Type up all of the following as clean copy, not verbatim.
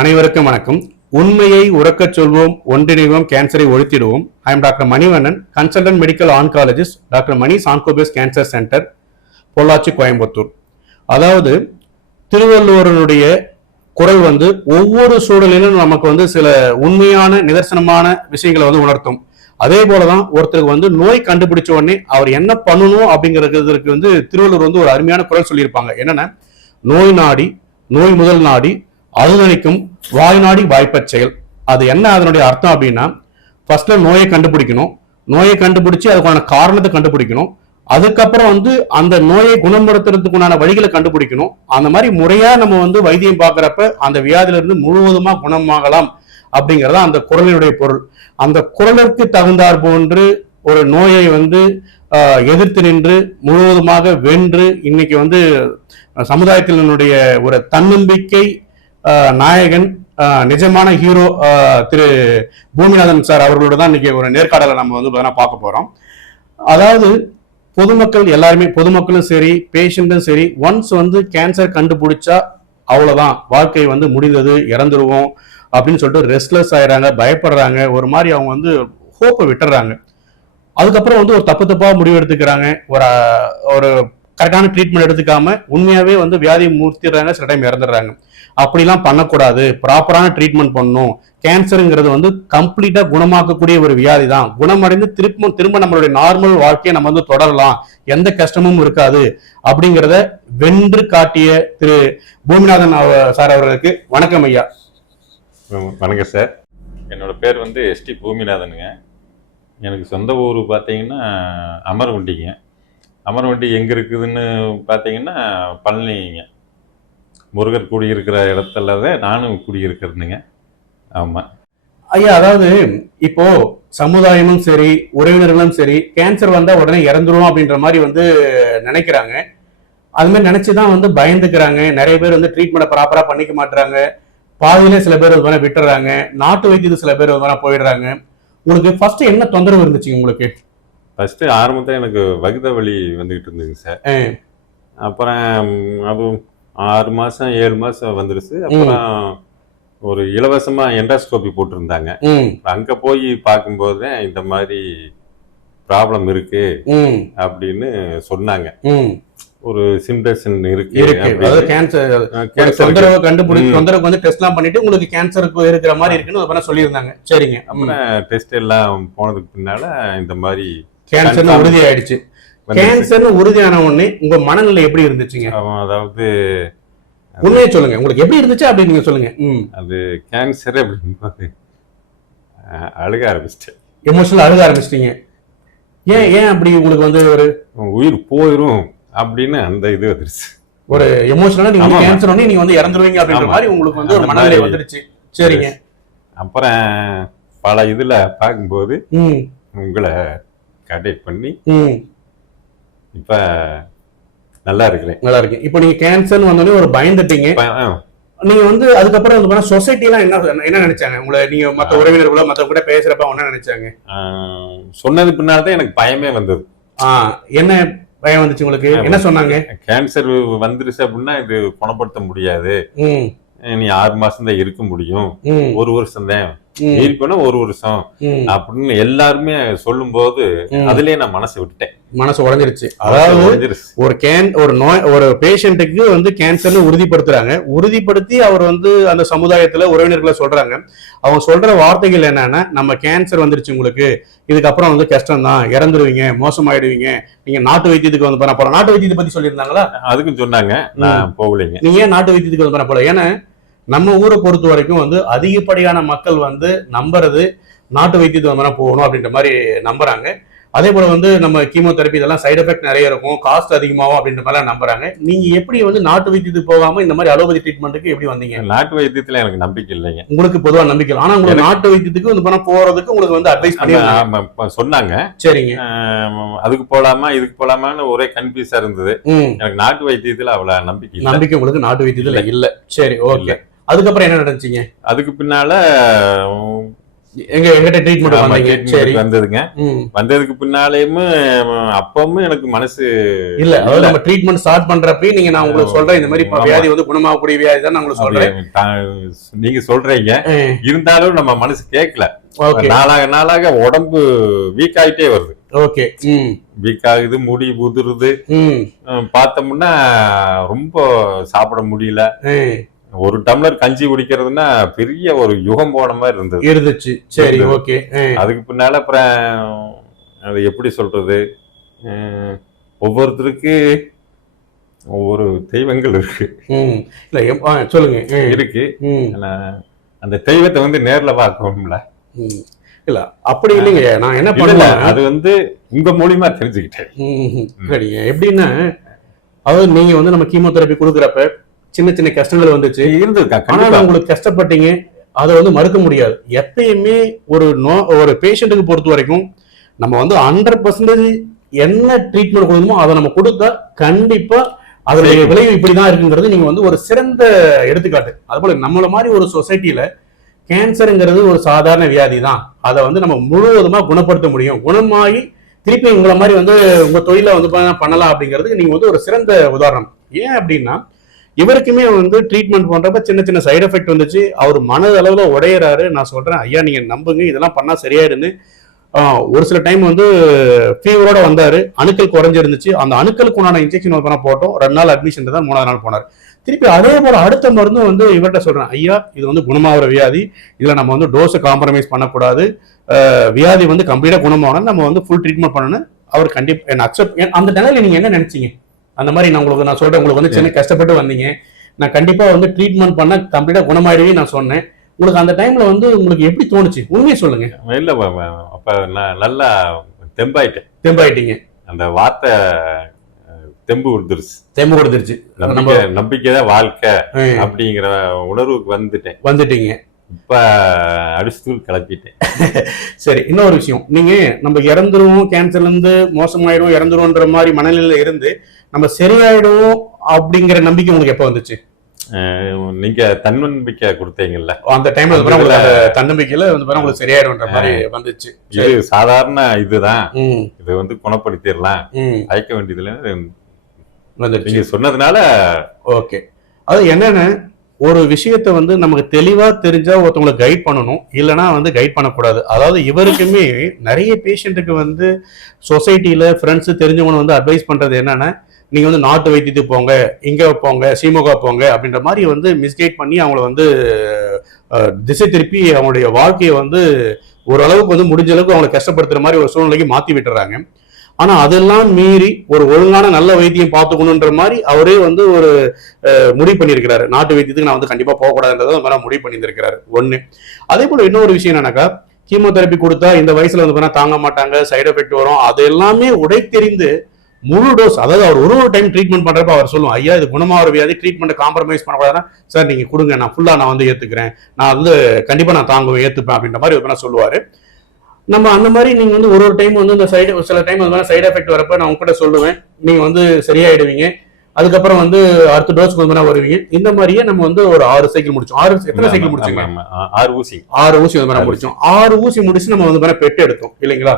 அனைவருக்கும் வணக்கம். உண்மையை உறக்கச் சொல்வோம், ஒன்றிணைவோம், கேன்சரை ஒழித்திடுவோம். I am doctor Manivannan, consultant medical oncologist, doctor Mani's Oncobase cancer centre, Pollachi, Coimbatore. அதாவது திருவள்ளுவருடைய குரல் ஒவ்வொரு சூழலிலும் நமக்கு சில உண்மையான நிதர்சனமான விஷயங்களை உணர்த்தும். அதே போலதான் ஒருத்தருக்கு நோய் கண்டுபிடிச்ச உடனே அவர் என்ன பண்ணணும் அப்படிங்கிறதுக்கு திருவள்ளுவர் ஒரு அருமையான குரல் சொல்லியிருப்பாங்க. என்னன்னா, நோய் நாடி நோய் முதல் நாடி அது நினைக்கும் வாய் நாடி வாய்ப்பச் செயல். அது என்ன அதனுடைய அர்த்தம் அப்படின்னா, ஃபர்ஸ்ட்ல நோயை கண்டுபிடிக்கணும், நோயை கண்டுபிடிச்சு அதுக்கான காரணத்தை கண்டுபிடிக்கணும், அதுக்கப்புறம் அந்த நோயை குணப்படுத்துறதுக்குண்டான வழிகளை கண்டுபிடிக்கணும். அந்த மாதிரி முறையா நம்ம வைத்தியம் பார்க்கறப்ப அந்த வியாதியிலிருந்து முழுவதுமா குணமாகலாம் அப்படிங்கறத அந்த குரலினுடைய பொருள். அந்த குரலுக்கு தகுந்தார் போன்று ஒரு நோயை எதிர்த்து நின்று முழுவதுமாக வென்று இன்னைக்கு சமுதாயத்தினுடைய ஒரு தன்னம்பிக்கை நாயகன், நிஜமான ஹீரோ திரு பூமிநாதன் சார் அவர்களோட தான் இன்னைக்கு ஒரு நேர்காணலை நம்ம பார்க்க போறோம். அதாவது பொதுமக்கள் எல்லாருமே, பொதுமக்களும் சரி பேஷண்ட்டும் சரி, ஒன்ஸ் கேன்சர் கண்டுபிடிச்சா அவ்வளவுதான், வாழ்க்கை முடிந்தது, இறந்துருவோம் அப்படின்னு சொல்லிட்டு ரெஸ்ட்லெஸ் ஆயிடுறாங்க, பயப்படுறாங்க, ஒரு மாதிரி அவங்க ஹோப்பை விட்டுறாங்க. அதுக்கப்புறம் ஒரு தப்பா முடிவு எடுத்துக்கிறாங்க, ஒரு கரெக்டான ட்ரீட்மெண்ட் எடுத்துக்காம உண்மையாவே வியாதியை மூர்த்திடுறாங்க, சில டைம் இறந்துடுறாங்க. அப்படிலாம் பண்ணக்கூடாது, ப்ராப்பரான ட்ரீட்மெண்ட் பண்ணணும். கேன்சருங்கிறது கம்ப்ளீட்டா குணமாக்கக்கூடிய ஒரு வியாதி தான். குணமடைந்து திரும்ப நம்மளுடைய நார்மல் வாழ்க்கையை நம்ம தொடரலாம், எந்த கஷ்டமும் இருக்காது அப்படிங்கிறத வென்று காட்டிய திரு பூமிநாதன் சார் அவர்களுக்கு வணக்கம் ஐயா. வணக்கம் சார். என்னோட பேர் எஸ்டி பூமிநாதனுங்க. எனக்கு சொந்த ஊர் பார்த்தீங்கன்னா அமர்வண்டிங்க. அமர்வண்டி எங்கே இருக்குதுன்னு பார்த்தீங்கன்னா பழனிங்க. முருகர் குடியிருக்கிற இடத்துல தான் நானும் குடியிருக்கிறதுங்க. ஆமாம் ஐயா. அதாவது இப்போ சமுதாயமும் சரி உறவினர்களும் சரி கேன்சர் வந்தா உடனே இறந்துரும் அப்படின்ற மாதிரி நினைக்கிறாங்க. அது மாதிரி நினைச்சுதான் பயந்துக்கிறாங்க. நிறைய பேர் ட்ரீட்மெண்ட் ப்ராப்பரா பண்ணிக்க மாட்டாங்க, பாதியிலே சில பேர் விட்டுறாங்க, நாட்டு வைத்தியத்துக்கு சில பேர் போயிடுறாங்க. உங்களுக்கு ஃபர்ஸ்ட் என்ன தொந்தரவு இருந்துச்சு? உங்களுக்கு ஃபர்ஸ்ட் ஆரம்பத்தில் எனக்கு வகுத வலி வந்துகிட்டு இருந்துங்க சார். அப்புறம் அது 6 மாசம் 7 மாசம் வந்துருச்சு. அப்புறம் ஒரு இலவசமா எண்டோஸ்கோபி போட்டிருந்தாங்க. அங்க போய் பார்க்கும்போது இந்த மாதிரி ப்ராப்ளம் இருக்கு அப்படின்னு சொன்னாங்க. ஒரு சிம்டம்ஸ் இருக்கு, தொந்தரவு கண்டுபிடிச்சு தொந்தரவுக்கு டெஸ்ட்லாம் பண்ணிட்டு உங்களுக்கு கேன்சருக்கு இருக்கிற மாதிரி இருக்குன்னு சொல்லியிருந்தாங்க. சரிங்க. அப்புறம் டெஸ்ட் எல்லாம் போனதுக்கு பின்னால இந்த மாதிரி கேன்சர் உறுதி ஆயிடுச்சு. கேன்சர் உறுதியான உடனே உங்க மனநிலை எப்படி இருந்துச்சுங்க? அதாவது உண்மையை சொல்லுங்க, உங்களுக்கு எப்படி இருந்துச்சு அப்படின்னு நீங்க சொல்லுங்க. அது கேன்சர் அப்படின்னு அழுக ஆரம்பிச்சிட்டேன். எமோஷனல் அழுக ஆரம்பிச்சிட்டீங்க. ஏன் அப்படி உங்களுக்கு ஒரு உயிர் போயிரும் அப்படின்னு அந்த இது வந்துருச்சு. ஒரு எமோஷனலா நீங்க கேன்சர் உடனே நீங்க இறந்துருவீங்க அப்படின்ற மாதிரி உங்களுக்கு ஒரு மனநிலை வந்துருச்சு. சரிங்க. அப்புறம் பல இதுல பார்க்கும்போது உங்களை கான்டாக்ட் பண்ணி இப்ப நல்லா இருக்கு. இப்போ நீங்க கேன்சர் வந்தோடனே ஒரு பயந்துட்டீங்க. நீங்க அதுக்கப்புறம் சொசைட்டி எல்லாம் என்ன நினைச்சாங்க உங்களை? நீங்க மத்த உறவினர்களோ மத்த கூட பேசுறப்ப என்ன நினைச்சாங்க? சொன்னது பின்னால்தான் எனக்கு பயமே வந்தது. என்ன பயம் வந்துச்சு உங்களுக்கு? என்ன சொன்னாங்க? கேன்சர் வந்துருச்சு அப்படின்னா இது குணப்படுத்த முடியாது, நீ 6 மாசம் தான் இருக்க முடியும், 1 வருஷம் தான் இருப்பேன்னா 1 வருஷம் அப்படின்னு எல்லாருமே சொல்லும் போது அதுலயே நான் மனசை விட்டுட்டேன். மனசு உடஞ்சிருச்சு. அதாவது ஒரு பேஷண்ட்டுக்கு கேன்சர்னு உறுதிப்படுத்துறாங்க, உறுதிப்படுத்தி அவர் அந்த சமுதாயத்துல உறவினர்களை சொல்றாங்க. அவங்க சொல்ற வார்த்தைகள் என்னன்னா, நம்ம கேன்சர் வந்துருச்சு உங்களுக்கு, இதுக்கப்புறம் கஷ்டம் தான், இறந்துருவீங்க, மோசமாயிடுவீங்க, நீங்க நாட்டு வைத்தியத்துக்கு போற. நாட்டு வைத்தியத்தை பத்தி சொல்லியிருந்தாங்களா? அதுக்கும் சொன்னாங்க, நான் போகலைங்க. நீங்க ஏன் நாட்டு வைத்தியத்துக்கு போல? ஏன்னா நம்ம ஊரை பொறுத்த வரைக்கும் அதிகப்படியான மக்கள் நம்புறது நாட்டு வைத்தியத்துக்கு போகணும் அப்படின்ற மாதிரி நம்புறாங்க. அதே போல நம்ம கீமோதெரப்பி இதெல்லாம் சைடு எஃபெக்ட் நிறைய இருக்கும், காஸ்ட் அதிகமாகும் அப்படின்ற மாதிரி நம்புறாங்க. நீங்க எப்படி நாட்டு வைத்தியத்துக்கு போகாம இந்த மாதிரி அலோபதி ட்ரீட்மெண்ட்டுக்கு எப்படி வந்தீங்க? நாட்டு வைத்தியத்துல எனக்கு நம்பிக்கை இல்லைங்க. உங்களுக்கு பொதுவா நம்பிக்கை இல்லை, ஆனா உங்களுக்கு நாட்டு வைத்தியத்துக்கு போறதுக்கு உங்களுக்கு அட்வைஸ் பண்ணி சொன்னாங்க. சரிங்க. அதுக்கு போலாமா இதுக்கு போலாமான்னு ஒரே கன்ஃபியூஸா இருந்தது. எனக்கு நாட்டு வைத்தியத்துல அவ்வளவு நம்பிக்கை உங்களுக்கு நாட்டு வைத்தியத்துல இல்ல. சரி, ஓகே. அதுக்கப்புறம் என்ன நடந்துச்சுங்க? அதுக்கு பின்னால எங்கிட்ட ட்ரீட்மெண்ட் வந்தீங்க. சரி, வந்ததுங்க. வந்ததுக்கு பின்னாலேயும் அப்பவும் எனக்கு மனசு இல்ல. அதாவது நம்ம ட்ரீட்மெண்ட் ஸ்டார்ட் பண்றப்ப நீங்க, நான் உங்களுக்கு சொல்றேன், இந்த மாதிரி வியாதி வந்து குணமாகக்கூடிய வியாதி தான் நான் உங்களுக்கு சொல்றேன். நீங்க சொல்றீங்க, இருந்தாலும் நம்ம மனசு கேட்கல. நாளாக நாளாக உடம்பு வீக் ஆயிட்டே வருது. ஓகே, வீக் ஆகுது, முடி உதிருது. பார்த்தோம்னா ரொம்ப சாப்பிட முடியல. ஒரு டம்ளர் கஞ்சி குடிக்கிறதுனா பெரிய ஒரு யுகம் போன மாதிரி இருந்துச்சு. சரி, ஓகே. அதுக்கு பின்னால அப்புறம் அது எப்படி சொல்றது, ஒவ்வொருத்தருக்கு ஒவ்வொரு தெய்வங்கள் இருக்கு. சொல்லுங்க. இருக்கு. அந்த தெய்வத்தை வந்து நேர்ல பார்க்கணும்ல. இல்ல அப்படி இல்லைங்க. நான் என்ன பண்ணுவேன், அது வந்து உங்க மூலியமா தெரிஞ்சுக்கிட்டேன். எப்படின்னா, அதாவது நீங்க வந்து நம்ம கீமோதெரபி கொடுக்குறப்ப சின்ன சின்ன கஷ்டங்கள் வந்துச்சு, ஆனா உங்களுக்கு கஷ்டப்பட்டீங்க, அதை வந்து மறுக்க முடியாது. எப்பயுமே ஒரு பேஷண்ட்டுக்கு பொறுத்த வரைக்கும் நம்ம வந்து 100% என்ன ட்ரீட்மெண்ட் கொடுக்கணுமோ அதை நம்ம கொடுத்தா கண்டிப்பா அதனுடைய விளைவு இப்படிதான் இருக்குங்கிறது நீங்க வந்து ஒரு சிறந்த எடுத்துக்காட்டு. அதுபோல நம்மள மாதிரி ஒரு சொசைட்டில கேன்சருங்கிறது ஒரு சாதாரண வியாதி தான். அதை வந்து நம்ம முழுவதுமா குணப்படுத்த முடியும். குணமாகி திருப்பி உங்களை மாதிரி வந்து உங்க தொழில வந்து பண்ணலாம் அப்படிங்கிறதுக்கு நீங்க வந்து ஒரு சிறந்த உதாரணம். ஏன் அப்படின்னா, இவருக்குமே வந்து ட்ரீட்மெண்ட் பண்றப்ப சின்ன சின்ன சைடு எஃபெக்ட் வந்துச்சு. அவர் மனதளவுல உடையறாரு. நான் சொல்றேன், ஐயா நீங்க நம்புங்க, இதெல்லாம் பண்ணா சரியாயிருந்து. ஒரு சில டைம் வந்து ஃபீவரோட வந்தாரு, அணுக்கள் குறைஞ்சிருந்துச்சு. அந்த அணுக்களுக்கு உண்டான இன்ஜெக்ஷன் போட்டோம். 2 நாள் அட்மிஷன் தான், 3வது நாள் போனார். திருப்பி அதே போல அடுத்த மருந்து வந்து இவர்கிட்ட சொல்றேன், ஐயா இது வந்து குணமாகிற வியாதி, இதுல நம்ம வந்து டோஸை காம்ப்ரமைஸ் பண்ணக்கூடாது, வியாதி வந்து கம்ப்ளீட்டா குணமாகணும், நம்ம வந்து ஃபுல் ட்ரீட்மெண்ட் பண்ணணும். அவர் கண்டிப்பா என்ன அக்செப்ட். அந்த நிலையில நீங்க என்ன நினைச்சீங்க? அந்த மாதிரி நான் சொல்றேன், உங்களுக்கு வந்து சின்ன கஷ்டப்பட்டு வந்தீங்க, நான் கண்டிப்பா வந்து ட்ரீட்மெண்ட் பண்ண கம்ப்ளீட்டா குணமாயிடுவே நான் சொன்னேன். உங்களுக்கு அந்த டைம்ல வந்து உங்களுக்கு எப்படி தோணுச்சு? உண்மையை சொல்லுங்க. இல்ல அப்ப நான் நல்லா தெம்பாயிட்டீங்க. அந்த வார்த்தை தெம்பு கொடுத்துருச்சு. நம்பிக்கைதான் வாழ்க்கை அப்படிங்கிற உணர்வுக்கு வந்துட்டீங்க. இப்ப அடிச்சுத்தூள் கிளப்பிட்டேன். சரி, இன்னொரு விஷயம், நீங்க நம்ம இறந்துருவோம், கேன்சர்ல இருந்து மோசமாயிடும், இறந்துருவோன்ற மாதிரி மனநிலையில இருந்து நம்ம சரியாயிடுவோம் அப்படிங்கிற நம்பிக்கை உங்களுக்கு எப்ப வந்துச்சு? நீங்க தன்னம்பிக்கை கொடுத்தீங்கல்ல, அந்த டைம்ல தன்னம்பிக்கையில வந்து உங்களுக்கு சரியாயிடும்ன்ற மாதிரி வந்துச்சு. இது சாதாரண இதுதான், இது வந்து குணப்படுத்திடலாம், அழைக்க வேண்டியதுல நீங்க சொன்னதுனால. ஓகே, அது என்னன்னு, ஒரு விஷயத்த வந்து நமக்கு தெளிவா தெரிஞ்சா ஒருத்தவங்களை கைட் பண்ணணும், இல்லைன்னா வந்து கைட் பண்ணக்கூடாது. அதாவது இவருக்குமே நிறைய பேஷண்ட்டுக்கு வந்து சொசைட்டில ஃப்ரெண்ட்ஸ் தெரிஞ்சவங்க வந்து அட்வைஸ் பண்றது என்னன்னா, நீங்க வந்து நாட்டு வைத்தியத்துக்கு போங்க, இங்க போங்க, சீமோகா போங்க அப்படின்ற மாதிரி வந்து மிஸ்கைட் பண்ணி அவங்கள வந்து திசை திருப்பி அவங்களுடைய வாழ்க்கையை வந்து ஓரளவுக்கு வந்து முடிஞ்ச அளவுக்கு அவங்களை கஷ்டப்படுத்துற மாதிரி ஒரு சூழ்நிலைக்கு மாத்தி விட்டுறாங்க. ஆனா அதெல்லாம் மீறி ஒரு ஒழுங்கான நல்ல வைத்தியம் பார்த்துக்கணுன்ற மாதிரி அவரே வந்து ஒரு முடிவு பண்ணியிருக்கிறாரு. நாட்டு வைத்தியத்துக்கு நான் வந்து கண்டிப்பா போகக்கூடாதுன்றதை முடிவு பண்ணியிருக்கிறாரு. ஒண்ணு. அதே போல இன்னொரு விஷயம் என்னன்னாக்கா, கீமோதெரப்பி கொடுத்தா இந்த வயசுல வந்து தாங்க மாட்டாங்க, சைடு எஃபெக்ட் வரும், அது எல்லாமே உடைத்தெறிந்து முழு டோஸ், அதாவது அவர் ஒரு டைம் ட்ரீட்மெண்ட் பண்றப்ப அவர் சொல்லுவோம், ஐயா இது குணமாகிற வியாதி, ட்ரீட்மெண்ட் காம்ப்ரமைஸ் பண்ணக்கூடாதுன்னா, சார் நீங்க கொடுங்க, நான் ஃபுல்லா நான் வந்து ஏத்துக்கிறேன், நான் வந்து கண்டிப்பா நான் தாங்குவேன், ஏத்துப்பேன் அப்படின்ற மாதிரி சொல்லுவாரு. நம்ம அந்த மாதிரி நீங்க வந்து ஒரு டைம் வந்து இந்த சில டைம் வந்து சைடு எஃபெக்ட் வரப்ப நான் உங்ககிட்ட சொல்லுவேன், நீங்க வந்து சரியாயிடுவீங்க, அதுக்கப்புறம் வந்து அடுத்த டோஸ் கொஞ்சம் வருவீங்க. இந்த மாதிரியே நம்ம வந்து ஒரு 6 சைக்கிள் முடிச்சோம். எத்தனை சைக்கிள் முடிச்சோங்க? 6 ஊசி வந்து முடிச்சோம். 6 ஊசி முடிச்சு நம்ம வந்து பெட் எடுத்தோம் இல்லைங்களா?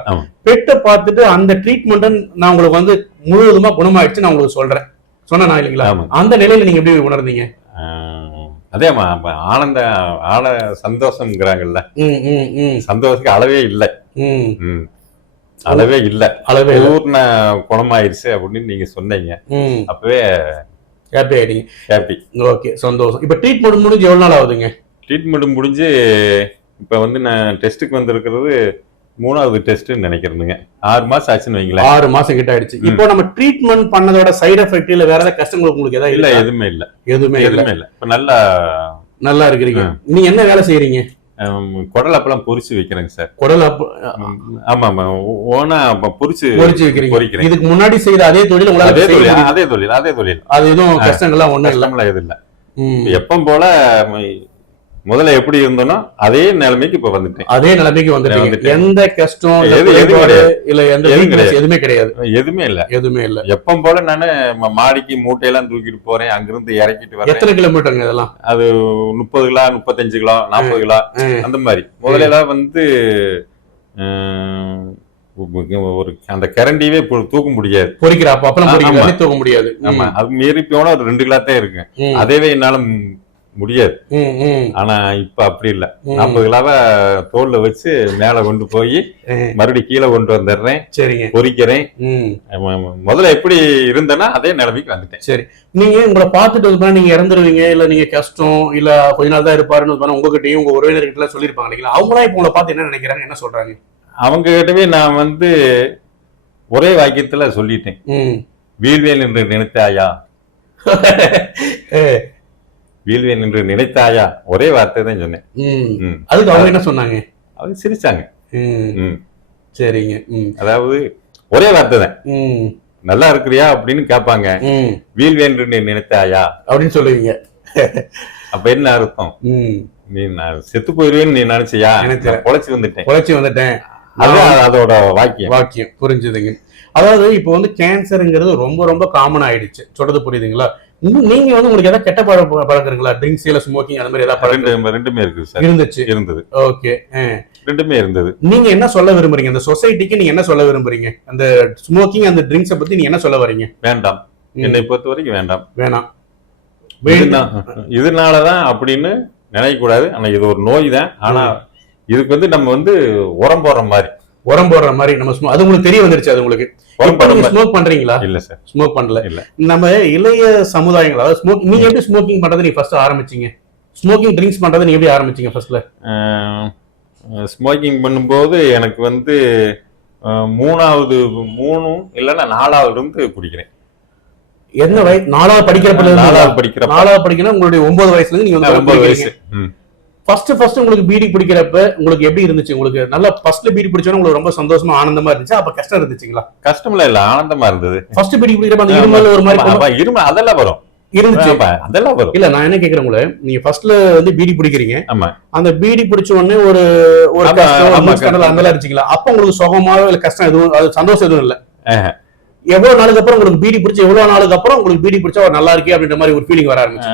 பெட்டை பார்த்துட்டு அந்த ட்ரீட்மெண்ட் நான் உங்களுக்கு வந்து முழுவதுமா குணமாயிடுச்சு நான் உங்களுக்கு சொன்னேன் இல்லைங்களா? அந்த நிலையில நீங்க எப்படி உணர்ந்தீங்க? அதே ஆனந்த சந்தோஷம்ங்கிறாங்கல்ல, சந்தோஷத்துக்கு அளவே இல்லை, அளவே பூர்ண குணமாயிருச்சு அப்படின்னு நீங்க சொன்னீங்க. அப்பவே ஹாப்பி ஆயிட்டீங்க. ஹாப்பி, ஓகே, சந்தோஷம். இப்ப ட்ரீட்மெண்ட் முடிஞ்சு எவ்வளவு நாள் ஆகுதுங்க? ட்ரீட்மெண்ட் முடிஞ்சு இப்ப வந்து நான் டெஸ்ட்டுக்கு வந்திருக்கிறது 3வது டெஸ்ட் நினைக்கிறேனுங்க. 6 மாசம் ஆச்சுன்னு வைங்களேன். 6 மாசம் கிட்ட ஆயிடுச்சு. இப்போ நம்ம ட்ரீட்மெண்ட் பண்ணதோட சைடு எஃபெக்ட் இல்ல வேற ஏதாவது கஷ்டங்கள் உங்களுக்கு ஏதாவது இல்ல? எதுவுமே இல்ல. இப்ப நல்லா இருக்கிறீங்க. நீங்க என்ன வேலை செய்யறீங்க? குடல் அப்பெல்லாம் பொரிச்சு வைக்கிறேங்க சார். குடல் ஆமா ஓனா பொரிச்சு வைக்கிறீங்க. இதுக்கு முன்னாடி செய்த அதே தொழில் அதே தொழில். அது எதுவும் கஷ்டங்கள்லாம் ஒண்ணும் இல்ல, எது இல்ல. எப்பவும் போல முதல்ல எப்படி இருந்தனோ அதே நிலைமைக்கு இப்ப வந்துட்டேன். அதே நிலைமைக்கு வந்துட்டீங்க. வந்துட்டேன். எந்த கஷ்டம் இல்ல எதுவும் குறைபாடு கிடையாது. இல்ல எந்த எதுவும் weakness கிடையாது. எதுவுமே கிடையாது. எதுவுமே இல்ல. எதுவுமே இல்ல. எப்பவும் போல நானு மாடிக்கு மூட்டையெல்லாம் தூக்கிட்டு போறேன், அங்கிருந்து இறக்கிட்டு வரேன். எத்தனை கிலோமீட்டருங்க இதெல்லாம்? அது 30 கிலோ, 35 கிலோ, 40 கிலோ அந்த மாதிரி. முதல்ல எல்லாம் வந்து ஒரு அந்த கரண்டியவே தூக்க முடியாது. பொறிக்கிற அப்பெல்லாம் பொறிக்கிறாங்க, தூக்க முடியாது. ஆமா, அது மீறி போனா ஒரு 2 கிலோ தான் இருக்கு. அதேவே என்னால முடியாது. ஆனா இப்ப அப்படி இல்ல. 40 கிலோவை தோல்ல வச்சு மேல கொண்டு போய் மறுபடியும் கீழே கொண்டு வந்துடுறேன். சரிங்க. பொறிக்கிறேன். முதல்ல எப்படி இருந்தேன்னா அதே நிலைமைக்கு வந்துட்டேன். சரி, நீங்க உங்களை பார்த்துட்டு வந்து நீங்க இறந்துருவீங்க இல்ல நீங்க கஷ்டம் இல்ல கொஞ்ச நாள் தான் இருப்பாருன்னு உங்ககிட்டயும் உங்க உறவினர்கிட்ட எல்லாம் சொல்லிருப்பாங்க இல்லைங்களா? அவங்களாம் இப்ப உங்களை பார்த்து என்ன நினைக்கிறாங்க, என்ன சொல்றாங்க? அவங்க கிட்டவே நான் வந்து ஒரே வாக்கியத்துல சொல்லிட்டேன். வீழ்வேன் என்று நினைத்தாயா, வீழ்வேன் என்று நினைத்தாயா, ஒரே வார்த்தை தான் சொன்னேன். அதுக்கு அவங்க என்ன சொன்னாங்க? அவங்க சிரிச்சாங்க. சரிங்க. அதாவது ஒரே வார்த்தை தான், நல்லா இருக்கிறியா அப்படின்னு கேட்பாங்க. வீழ்வேன் என்று நினைத்தாயா அப்படின்னு சொல்லுவீங்க. அப்ப என்ன அர்த்தம்? நீ நான் செத்து போயிருவேன்னு நீ நினைச்சியா? பொழைச்சு வந்துட்டேன். அதோட வாக்கியம் புரிஞ்சுதுங்க. அதாவது இப்போ வந்து கேன்சருங்கிறது ரொம்ப ரொம்ப காமன் ஆயிடுச்சு. சொல்றது புரியுதுங்களா? நீங்க வந்து உங்களுக்கு ஏதாவது கெட்ட பழக்கங்களா? ட்ரிங்க்ஸ் இல்ல ஸ்மோக்கிங் அந்த மாதிரி ஏதாவது பழக்கம்? ரெண்டுமே இருக்கு சார். இருந்தது. ஓகே, ரெண்டுமே இருந்தது. நீங்க என்ன சொல்ல விரும்புறீங்க இந்த சொசைட்டிக்கு? நீங்க என்ன சொல்ல விரும்புறீங்க அந்த ஸ்மோக்கிங் அந்த ட்ரிங்க்ஸை பத்தி நீங்க என்ன சொல்ல வரீங்க? வேண்டாம், என்னை பொறுத்த வரைக்கும் வேண்டாம். இதனாலதான் அப்படின்னு நினைக்க கூடாது. ஆனா இது ஒரு நோய் தான். ஆனா இதுக்கு வந்து நம்ம வந்து உரம் போடுற மாதிரி நம்ம அது உங்களுக்கு தெரிய வந்துருச்சு. அது உங்களுக்கு ஸ்மோக் பண்றீங்களா? இல்ல சார், ஸ்மோக் பண்ணல. இல்ல, நம்ம இளைய சமுதாயங்கள், அதாவது நீங்க எப்படி ஸ்மோக்கிங் பண்றதை நீங்க ஃபர்ஸ்ட் ஆரம்பிச்சீங்க? ஸ்மோக்கிங் ட்ரிங்க்ஸ் பண்றதை நீங்க எப்படி ஆரம்பிச்சீங்க ஃபர்ஸ்ட்ல? ஸ்மோக்கிங் பண்ணும்போது எனக்கு வந்து 3 இல்லைன்னா 4வது இருந்து குடிக்கிறேன். என்ன வயசு? 4வது படிக்கிறப்ப உங்களுடைய 9 வயசுல இருந்து நீங்க வந்து 9 வயசு. ஃபர்ஸ்ட் உங்களுக்கு பீடி பிடிக்கிறப்ப உங்களுக்கு எப்படி இருந்துச்சு? உங்களுக்கு நல்லா ஃபர்ஸ்ட்ல பீடி பிடிச்சோன்னா உங்களுக்கு ரொம்ப சந்தோஷமா ஆனந்தமா இருந்துச்சு? அப்ப கஷ்டம் இருந்துச்சுங்களா? கஷ்டம்ல இல்ல, ஆனந்தமா இருந்தது. ஃபர்ஸ்ட் பீடி பிடிக்கிறப்ப அந்த இருமல் ஒரு மாதிரி இருமல் அதெல்லாம் வரும் இருந்துச்சு. அதெல்லாம் வரும். இல்ல, நான் என்ன கேக்குறேன், உங்களை நீங்க ஃபர்ஸ்ட்ல வந்து பீடி பிடிக்கிறீங்க. ஆமா, அந்த பீடி பிடிச்ச உடனே ஒரு கஷ்டம் அந்த இருந்துச்சுங்களா? அப்ப உங்களுக்கு சுகமாவே இல்ல கஷ்டம் எதுவும், அது சந்தோஷம் எதுவும் இல்ல? எவ்வளவு நாளுக்கு அப்புறம் உங்களுக்கு பீடி பிடிச்ச எவ்வளவு நாளுக்கு அப்புறம் உங்களுக்கு பீடி பிடிச்சா ஒரு நல்லா இருக்கே அப்படின்ற மாதிரி ஒரு ஃபீலிங் வர ஆரம்பிச்சு?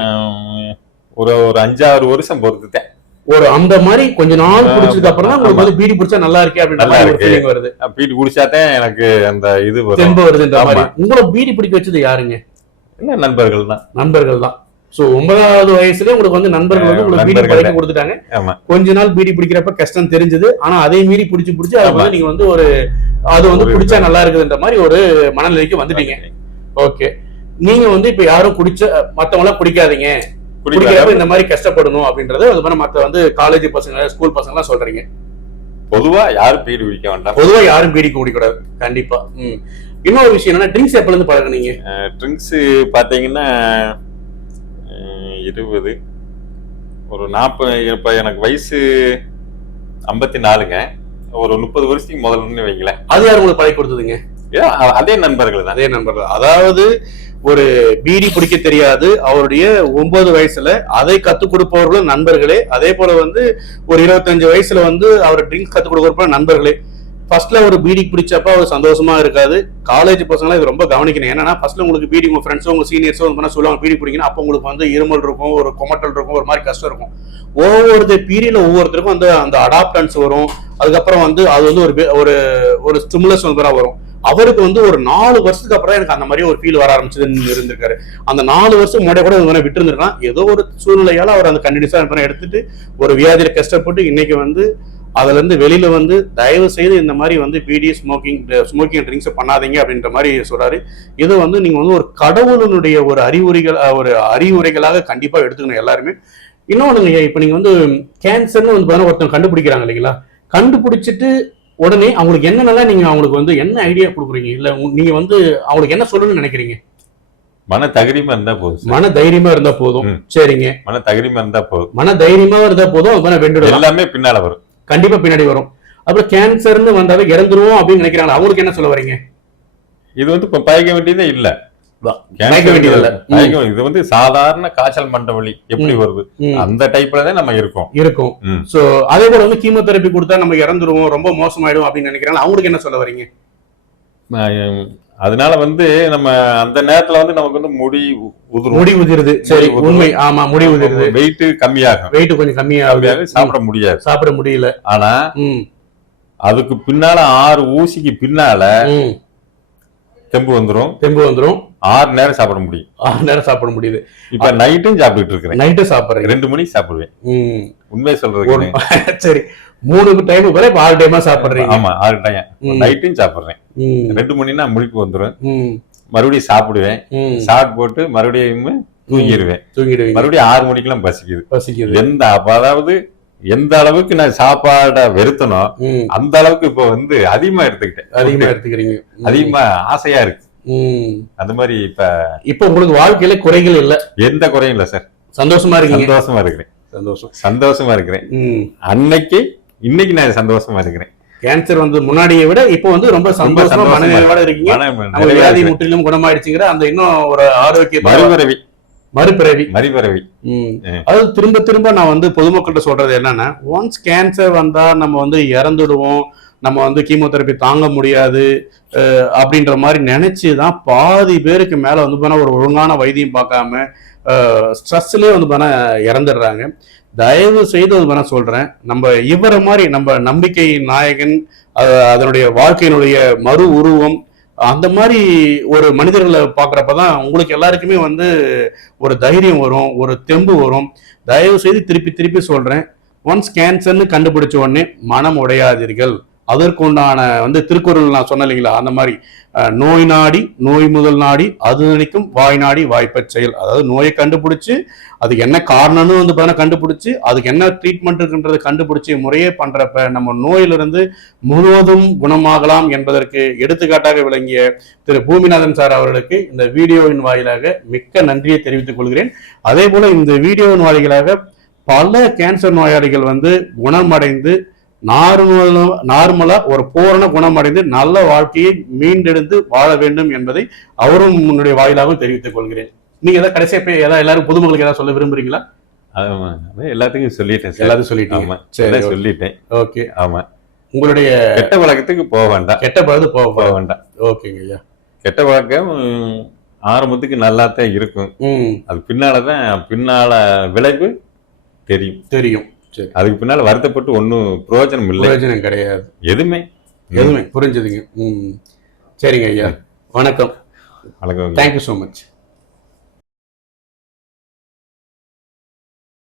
ஒரு 5-6 வருஷம் பொறுத்துட்டேன். ஒரு அந்த மாதிரி கொஞ்ச நாள் குடிச்சதுக்கு அப்புறம் தான் உங்களுக்கு வந்து பீடி பிடிச்சா நல்லா இருக்கே அப்படின்ற மாதிரி ஒரு ஃபீலிங் வருது. பீடி குடிச்சாதான் எனக்கு அந்த இது தெம்பு வருதுன்ற மாதிரி. உங்களை பீடி பிடிக்க வச்சது யாருங்க? இல்ல, நண்பர்கள் தான். சோ 9வது வயசுல உங்களுக்கு வந்து நண்பர்கள் வந்து உங்களுக்கு பீடி பழக்கி கொடுத்துட்டாங்க. கொஞ்ச நாள் பீடி பிடிக்கிறப்ப கஷ்டம் தெரிஞ்சது. ஆனா அதே மீறி பிடிச்சு அது வந்து நீங்க வந்து ஒரு அது வந்து பிடிச்சா நல்லா இருக்குதுன்ற மாதிரி ஒரு மனநிலைக்கு வந்துட்டீங்க. ஓகே, நீங்க வந்து இப்ப யாரும் மத்தவங்க எல்லாம் குடிக்காதீங்க, குடிக்கிறப்ப இந்த மாதிரி கஷ்டப்படணும் அப்படின்றது மத்த வந்து காலேஜ் பசங்க ஸ்கூல் பசங்க எல்லாம் சொல்றீங்க. பொதுவா யாரும் பீடி குடிக்க வேண்டாம். பொதுவா யாரும் பீடி குடிக்க கூடாது. கண்டிப்பா. இன்னொரு விஷயம் என்னன்னா, ட்ரிங்க்ஸ் எப்பல இருந்து பழகுனீங்க? ட்ரிங்க்ஸ் பாத்தீங்கன்னா 20 ஒரு 40. இப்ப எனக்கு வயசு 54ங்க. ஒரு 30 வருஷத்துக்கு முதல்ல வைங்களேன். அது யாரும் உங்களுக்கு பழகி கொடுத்ததுங்க? அதே நண்பர்கள் தான். அதே நண்பர்கள். அதாவது ஒரு பீடி பிடிக்க தெரியாது அவருடைய 9 வயசுல அதை கத்துக் கொடுப்பவர்களும் நண்பர்களே. அதே போல வந்து ஒரு 25 வயசுல வந்து அவர் ட்ரிங்க்ஸ் கத்துக் கொடுக்கறப்ப நண்பர்களே. ஃபர்ஸ்ட்ல ஒரு பீடி பிடிச்சப்ப அவர் சந்தோஷமா இருக்காது. காலேஜ் பசங்களா இது ரொம்ப கவனிக்கணும். ஏன்னா ஃபர்ஸ்ட்ல உங்களுக்கு பீடி உங்க ஃப்ரெண்ட்ஸோ உங்க சீனியர்ஸோ வந்து சொல்லுவாங்க பீடி பிடிக்கணும். அப்போ உங்களுக்கு வந்து இருமல் இருக்கும், ஒரு கொமட்டல் இருக்கும், ஒரு மாதிரி கஷ்டம் இருக்கும். ஒவ்வொரு பீரியட்ல ஒவ்வொருத்தருக்கும் வந்து அந்த அடாப்டன்ஸ் வரும். அதுக்கப்புறம் வந்து அது வந்து ஒரு ஸ்டிமுலஸ் வந்து வரும். அவருக்கு வந்து ஒரு 4 வருஷத்துக்கு அப்புறம் எனக்கு அந்த மாதிரி ஒரு ஃபீல் வர ஆரம்பிச்சதுன்னு இருந்திருக்காரு. அந்த 4 வருஷம் முன்னாடி கூட விட்டு இருந்திருக்கலாம். ஏதோ ஒரு சூழ்நிலையால அவர் அந்த கண்டினியூஸா எடுத்துட்டு ஒரு வியாதியில கஷ்டப்பட்டு இன்னைக்கு வந்து அதுல இருந்து வெளியில வந்து தயவு செய்து இந்த மாதிரி வந்து பீடி ஸ்மோக்கிங் ட்ரிங்க்ஸ் பண்ணாதீங்க அப்படின்ற மாதிரி சொல்றாரு. இது வந்து நீங்க வந்து ஒரு கடவுளுடைய ஒரு அறிவுரைகளாக கண்டிப்பா எடுத்துக்கணும் எல்லாருமே. இன்னொன்னு, இப்ப நீங்க வந்து கேன்சர்னு வந்து ஒருத்தவங்க கண்டுபிடிக்கிறாங்க இல்லைங்களா? கண்டுபிடிச்சிட்டு உடனே அவங்களுக்கு என்னென்னலாம் நீங்க அவங்களுக்கு வந்து என்ன ஐடியா கொடுக்குறீங்க? இல்ல நீங்க வந்து அவங்களுக்கு என்ன சொல்லணும்னு நினைக்கிறீங்க? மன தைரியமா இருந்தா போதும். மன தைரியமா இருந்தா போதும். சரிங்க, மன தைரியமா இருந்தா போதும். மன தைரியமா இருந்தா போதும். எல்லாமே பின்னால வரும். கண்டிப்பா பின்னாடி வரும். அப்புறம் கேன்சர்னு வந்தாவே இறந்துருவோம் அப்படின்னு நினைக்கிறாங்க. அவங்களுக்கு என்ன சொல்ல வரீங்க? இது வந்து இப்ப பயக்க வேண்டியதே இல்ல. மயக்க வேண்டியதில்ல. இது வந்து சாதாரண காய்ச்சல் மண்டை வலி எப்படி வருது அந்த டைப்ல தான் நம்ம இருக்கோம். சோ அதே போல வந்து கீமோதெரபி கொடுத்தா நம்ம இறந்துருவோம், ரொம்ப மோசமாயிடும் அப்படின்னு நினைக்கிறாங்க. அவங்களுக்கு என்ன சொல்ல வரீங்க? அதனால வந்து நம்ம அந்த நேரத்துல வந்து நமக்கு வந்து முடி உதிருது. சரி, உண்மை. ஆமா, முடி உதிருது. வெயிட் கம்மியாகும். வெயிட் கொஞ்சம் கம்மியாகும். சாப்பிட முடியல. ஆனா அதுக்கு பின்னால 6 ஊசிக்கு பின்னால தெம்பு வந்துரும். 6 நேரம் சாப்பிட முடியும். 6 நேரம் சாப்பிட முடியுது. இப்ப நைட்டும் சாப்பிட்டுட்டு இருக்கிறேன். நைட்டு சாப்பிடுறேன். 2 மணிக்கு சாப்பிடுவேன். உண்மை சொல்றது. சரி, 3 டைம் போல 6 டைமா சாப்பிடுறீங்க. ஆமா, 6 டைம் நைட்டும் சாப்பிடுறேன். 2 மணினா முழிப்பு வந்துரும். மறுபடியும் சாப்பிடுவேன். சாப்பிட்டு போட்டு மறுபடியும் தூங்கிடுவேன். மறுபடியும் 6 மணிக்கெல்லாம் பசிக்குது. அதாவது எந்த அளவுக்கு நான் சாப்பாட வெறுத்தனோ அந்த அளவுக்கு இப்ப வந்து அதிகமா எடுத்துக்கிட்டேன். அதிகமா ஆசையா இருக்கு. அந்த மாதிரி இப்ப உங்களுக்கு வாழ்க்கையில குறைகள் இல்ல? எந்த குறையும் இல்ல சார். சந்தோஷமா இருக்கீங்க? சந்தோஷமா இருக்கிறேன். இன்னைக்கு நான் சந்தோஷமா இருக்கிறேன். கேன்சர் வந்து முன்னாடியை விட இப்ப வந்து ரொம்ப சந்தோஷமா மனநிறைவோட இருக்கீங்க. வியாதி முற்றிலும் குணமாயிடுச்சுங்கிற அந்த இன்னும் ஒரு ஆரோக்கிய மறுபிறவி. அது திரும்ப திரும்ப நான் வந்து பொதுமக்கள்கிட்ட சொல்றது என்னன்னா, ஒன்ஸ் கேன்சர் வந்தா நம்ம வந்து இறந்துடுவோம், நம்ம வந்து கீமோதெரபி தாங்க முடியாது அப்படின்ற மாதிரி நினைச்சுதான் பாதி பேருக்கு மேல வந்து போனா ஒரு ஒழுங்கான வைத்தியம் பார்க்காம ஸ்ட்ரெஸ்லயே வந்து போனா இறந்துடுறாங்க. தயவு செய்து வந்து நான் சொல்றேன், நம்ம இவரை மாதிரி நம்ம நம்பிக்கை நாயகன், அதனுடைய வாழ்க்கையினுடைய மறு உருவம், அந்த மாதிரி ஒரு மனிதர்களை பார்க்குறப்பதான் உங்களுக்கு எல்லாருக்குமே வந்து ஒரு தைரியம் வரும், ஒரு தெம்பு வரும். தயவு செய்து திருப்பி சொல்றேன், ஒன்ஸ் கேன்சர்னு கண்டுபிடிச்ச உடனே மனம் உடையாதீர்கள். அதற்குண்டான வந்து திருக்குறள் நான் சொன்ன இல்லைங்களா, அந்த மாதிரி நோய் நாடி நோய் முதல் நாடி அது நினைக்கும் வாய் நாடி வாய்ப்பச் செயல். அதாவது நோயை கண்டுபிடிச்சு அதுக்கு என்ன காரணம்னு வந்து கண்டுபிடிச்சு அதுக்கு என்ன ட்ரீட்மெண்ட் இருக்குன்றதை கண்டுபிடிச்சு முறையே பண்றப்ப நம்ம நோயிலிருந்து முழுவதும் குணமாகலாம் என்பதற்கு எடுத்துக்காட்டாக விளங்கிய திரு பூமிநாதன் சார் அவர்களுக்கு இந்த வீடியோவின் வாயிலாக மிக்க நன்றியை தெரிவித்துக் கொள்கிறேன். அதே போல இந்த வீடியோவின் வாயிலாக பல கேன்சர் நோயாளிகள் வந்து குணமடைந்து நார்மலா ஒரு பூரண குணமடைந்து நல்ல வாழ்க்கையை மீண்டெடுத்து வாழ வேண்டும் என்பதை அவரும் முன்னுடைய வாயிலாகவும் தெரிவித்துக் கொள்கிறேன். நீங்க ஏதாவது கடைசியா ஏதாவது எல்லாரும் பொதுமக்களுக்கு ஏதாவது சொல்ல விரும்புறீங்களா? எல்லாத்துக்கும் சொல்லிட்டேன். எல்லாத்தையும் சொல்லிட்டேன். சொல்லிட்டேன். ஓகே. ஆமா, உங்களுடைய கெட்ட பழக்கத்துக்கு போக வேண்டாம். கெட்ட பழக்கத்துக்கு போக வேண்டாம். ஓகேங்க ஐயா. கெட்ட பழக்கம் ஆரம்பத்துக்கு நல்லாத்தான் இருக்கும். அது பின்னால விளைவு தெரியும். அதுக்கு பின்னால வருத்தப்பட்டு ஒன்னும் பிரயோஜனம் கிடையாது. எதுவுமே புரிஞ்சதுங்க. சரிங்க ஐயா, வணக்கம். வணக்கம். Thank you so much.